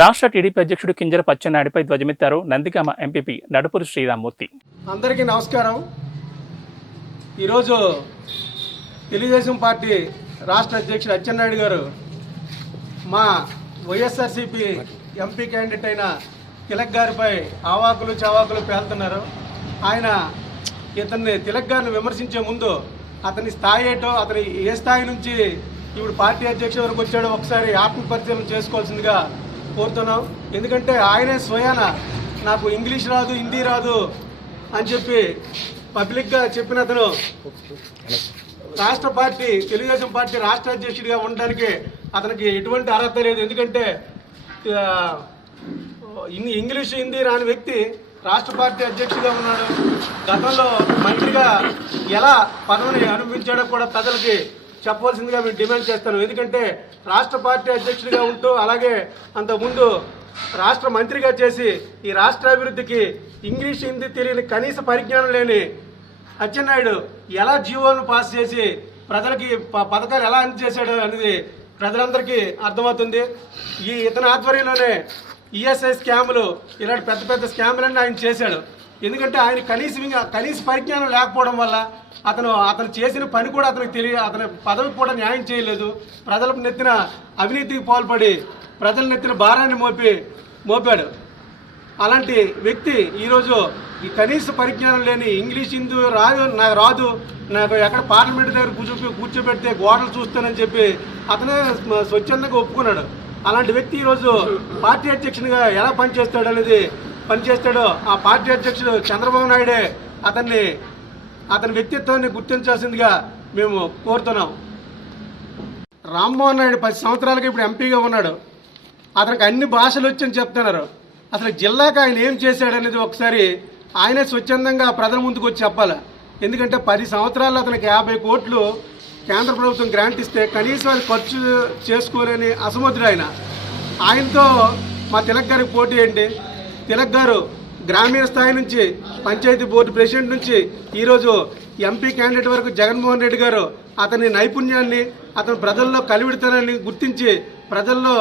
రాష్ట్ర టీడీపీ అధ్యక్షుడు కింజర పచ్చెన్నాయుడిపై ధ్వజమెత్తారు నందిగామ ఎంపీపీ నడుపురు శ్రీరామ్మూర్తి. అందరికీ నమస్కారం. ఈరోజు తెలుగుదేశం పార్టీ రాష్ట్ర అధ్యక్షుడు అచ్చెన్నాయుడు గారు మా వైఎస్ఆర్సీపీ ఎంపీ క్యాండిడేట్ అయిన తిలక్ గారిపై ఆవాకులు చవాకులు పేలుతున్నారు. ఆయన ఇతన్ని తిలక్ గారిని విమర్శించే ముందు అతని స్థాయి ఏటో అతని ఏ స్థాయి నుంచి ఇప్పుడు పార్టీ అధ్యక్షుడు వరకు వచ్చాడో ఒకసారి ఆత్మపరిచయం చేసుకోవాల్సిందిగా కోరుతున్నాం. ఎందుకంటే ఆయనే స్వయాన నాకు ఇంగ్లీష్ రాదు హిందీ రాదు అని చెప్పి పబ్లిక్గా చెప్పిన అతను రాష్ట్ర పార్టీ తెలుగుదేశం పార్టీ రాష్ట్ర అధ్యక్షుడిగా ఉండడానికి అతనికి ఎటువంటి అర్హత లేదు. ఎందుకంటే ఇన్ని ఇంగ్లీష్ హిందీ రాని వ్యక్తి రాష్ట్ర పార్టీ అధ్యక్షుడిగా ఉన్నాడు. గతంలో మంత్రిగా ఎలా పదవిని అనుభవించాడో కూడా ప్రజలకి చెప్పవలసిందిగా మేము డిమాండ్ చేస్తాను. ఎందుకంటే రాష్ట్ర పార్టీ అధ్యక్షుడిగా ఉంటూ అలాగే అంతకుముందు రాష్ట్ర మంత్రిగా చేసి ఈ రాష్ట్ర అభివృద్ధికి ఇంగ్లీష్ హిందీ తెలియని కనీస పరిజ్ఞానం లేని అచ్చెన్నాయుడు ఎలా జీవోలను పాస్ చేసి ప్రజలకి ప- పథకాలు ఎలా అందజేశాడు అనేది ప్రజలందరికీ అర్థమవుతుంది. ఈ ఇతని ఆధ్వర్యంలోనే ఈఎస్ఐ స్కాములు ఇలాంటి పెద్ద పెద్ద స్కాములన్నీ ఆయన చేశాడు. ఎందుకంటే ఆయన కనీసం ఇంకా కనీస పరిజ్ఞానం లేకపోవడం వల్ల అతను అతను చేసిన పని కూడా అతనికి తెలియ అతని పదవికి కూడా న్యాయం చేయలేదు. ప్రజలకు నెత్తిన అవినీతికి పాల్పడి ప్రజల నెత్తిన భారాన్ని మోపి మోపాడు. అలాంటి వ్యక్తి ఈరోజు ఈ కనీస పరిజ్ఞానం లేని ఇంగ్లీష్ హిందూ రాదు నాకు రాదు. నాకు ఎక్కడ పార్లమెంట్ దగ్గర కూర్చో కూర్చోబెడితే గోడలు చూస్తానని చెప్పి అతనే స్వచ్ఛందంగా ఒప్పుకున్నాడు. అలాంటి వ్యక్తి ఈరోజు పార్టీ అధ్యక్షునిగా ఎలా పనిచేస్తాడు అనేది పనిచేస్తాడో ఆ పార్టీ అధ్యక్షుడు చంద్రబాబు నాయుడే అతన్ని అతని వ్యక్తిత్వాన్ని గుర్తించాల్సిందిగా మేము కోరుతున్నాం. రామ్మోహన్ నాయుడు పది సంవత్సరాలకి ఇప్పుడు ఎంపీగా ఉన్నాడు. అతనికి అన్ని భాషలు వచ్చని చెప్తున్నారు. అసలు జిల్లాకు ఆయన ఏం చేశాడనేది ఒకసారి ఆయనే స్వచ్ఛందంగా ప్రజల ముందుకు వచ్చి చెప్పాలి. ఎందుకంటే పది సంవత్సరాలు అతనికి యాభై కోట్లు కేంద్ర ప్రభుత్వం గ్రాంట్ ఇస్తే కనీసం అది ఖర్చు చేసుకోలేని అసమర్థుడు ఆయన. ఆయనతో మా తిలక్ గారికి పోటీ ఏంటి? తిలక్ గారు గ్రామీణ స్థాయి నుంచి పంచాయతీ బోర్డు ప్రెసిడెంట్ నుంచి ఈరోజు ఎంపీ క్యాండిడేట్ వరకు జగన్మోహన్ రెడ్డి గారు అతని నైపుణ్యాన్ని అతని ప్రజల్లో కలివిడితనాన్ని గుర్తించి ప్రజల్లో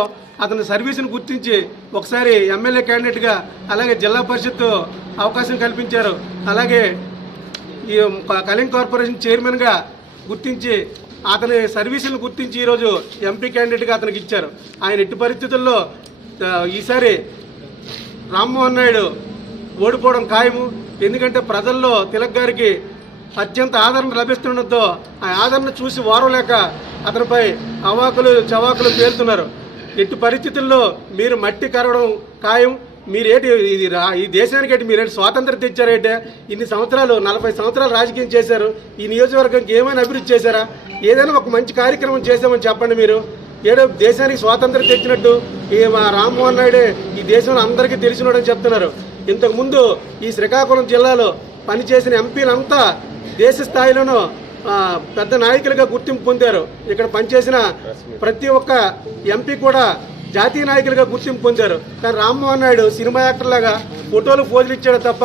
అతని సర్వీసును గుర్తించి ఒకసారి ఎమ్మెల్యే క్యాండిడేట్గా అలాగే జిల్లా పరిషత్ అవకాశం కల్పించారు. అలాగే ఈ కలింగ్ కార్పొరేషన్ చైర్మన్గా గుర్తించి అతని సర్వీసులను గుర్తించి ఈరోజు ఎంపీ క్యాండిడేట్గా అతనికి ఇచ్చారు. ఆయన ఎట్టి పరిస్థితుల్లో ఈసారి రామ్మోహన్ నాయుడు ఓడిపోవడం ఖాయము. ఎందుకంటే ప్రజల్లో తిలక్ గారికి అత్యంత ఆదరణ లభిస్తుండటంతో ఆ ఆదరణ చూసి వారలేక అతనిపై అవాకులు చవాకులు పేలుతున్నారు. ఎట్టి పరిస్థితుల్లో మీరు మట్టి కరవడం ఖాయం. మీరేటి ఇది రా ఈ దేశానికి ఏంటి మీరేంటి స్వాతంత్రం తెచ్చారేంటే? ఇన్ని సంవత్సరాలు నలభై సంవత్సరాలు రాజకీయం చేశారు. ఈ నియోజకవర్గంకి ఏమైనా అభివృద్ధి చేశారా? ఏదైనా ఒక మంచి కార్యక్రమం చేశామని చెప్పండి మీరు. ఏదో దేశానికి స్వాతంత్రం తెచ్చినట్టు ఈ మా రామ్మోహన్ నాయుడే ఈ దేశంలో అందరికీ తెలిసినోడని చెప్తున్నారు. ఇంతకుముందు ఈ శ్రీకాకుళం జిల్లాలో పనిచేసిన ఎంపీలంతా దేశ స్థాయిలోనూ పెద్ద నాయకులుగా గుర్తింపు పొందారు. ఇక్కడ పనిచేసిన ప్రతి ఒక్క ఎంపీ కూడా జాతీయ నాయకులుగా గుర్తింపు పొందారు. కానీ రామ్మోహన్ నాయుడు సినిమా యాక్టర్ లాగా ఫోటోలు పోజులు ఇచ్చాడు తప్ప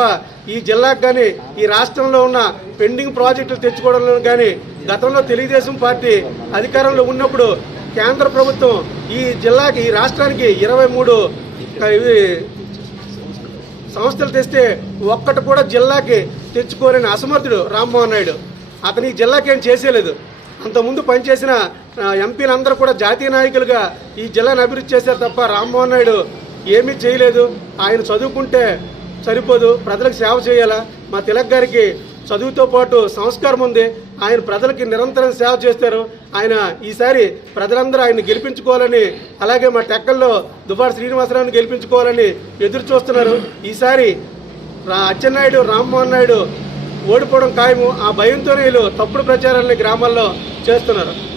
ఈ జిల్లాకు కానీ ఈ రాష్ట్రంలో ఉన్న పెండింగ్ ప్రాజెక్టులు తెచ్చుకోవడంలో కానీ గతంలో తెలుగుదేశం పార్టీ అధికారంలో ఉన్నప్పుడు కేంద్ర ప్రభుత్వం ఈ జిల్లాకి ఈ రాష్ట్రానికి ఇరవై మూడు సంస్థలు తెస్తే ఒక్కటి కూడా జిల్లాకి తెచ్చుకోలేని అసమర్థుడు రామ్మోహన్ నాయుడు. అతని ఈ జిల్లాకి ఏం చేసేలేదు. అంతకుముందు పనిచేసిన ఎంపీలందరూ కూడా జాతీయ నాయకులుగా ఈ జిల్లాను అభివృద్ధి చేశారు తప్ప రామ్మోహన్ నాయుడు ఏమీ చేయలేదు. ఆయన చదువుకుంటే సరిపోదు. ప్రజలకు సేవ చేయాలా? మా తిలక్ గారికి చదువుతో పాటు సంస్కారం ఉంది. ఆయన ప్రజలకి నిరంతరం సేవ చేస్తారు. ఆయన ఈసారి ప్రజలందరూ ఆయన గెలిపించుకోవాలని అలాగే మా టెక్కల్లో దుబారు శ్రీనివాసరావుని గెలిపించుకోవాలని ఎదురు చూస్తున్నారు. ఈసారి అచ్చెన్నాయుడు రామ్మోహన్ నాయుడు ఓడిపోవడం ఖాయము. ఆ భయంతోనే వీళ్ళు తప్పుడు ప్రచారాన్ని గ్రామాల్లో చేస్తున్నారు.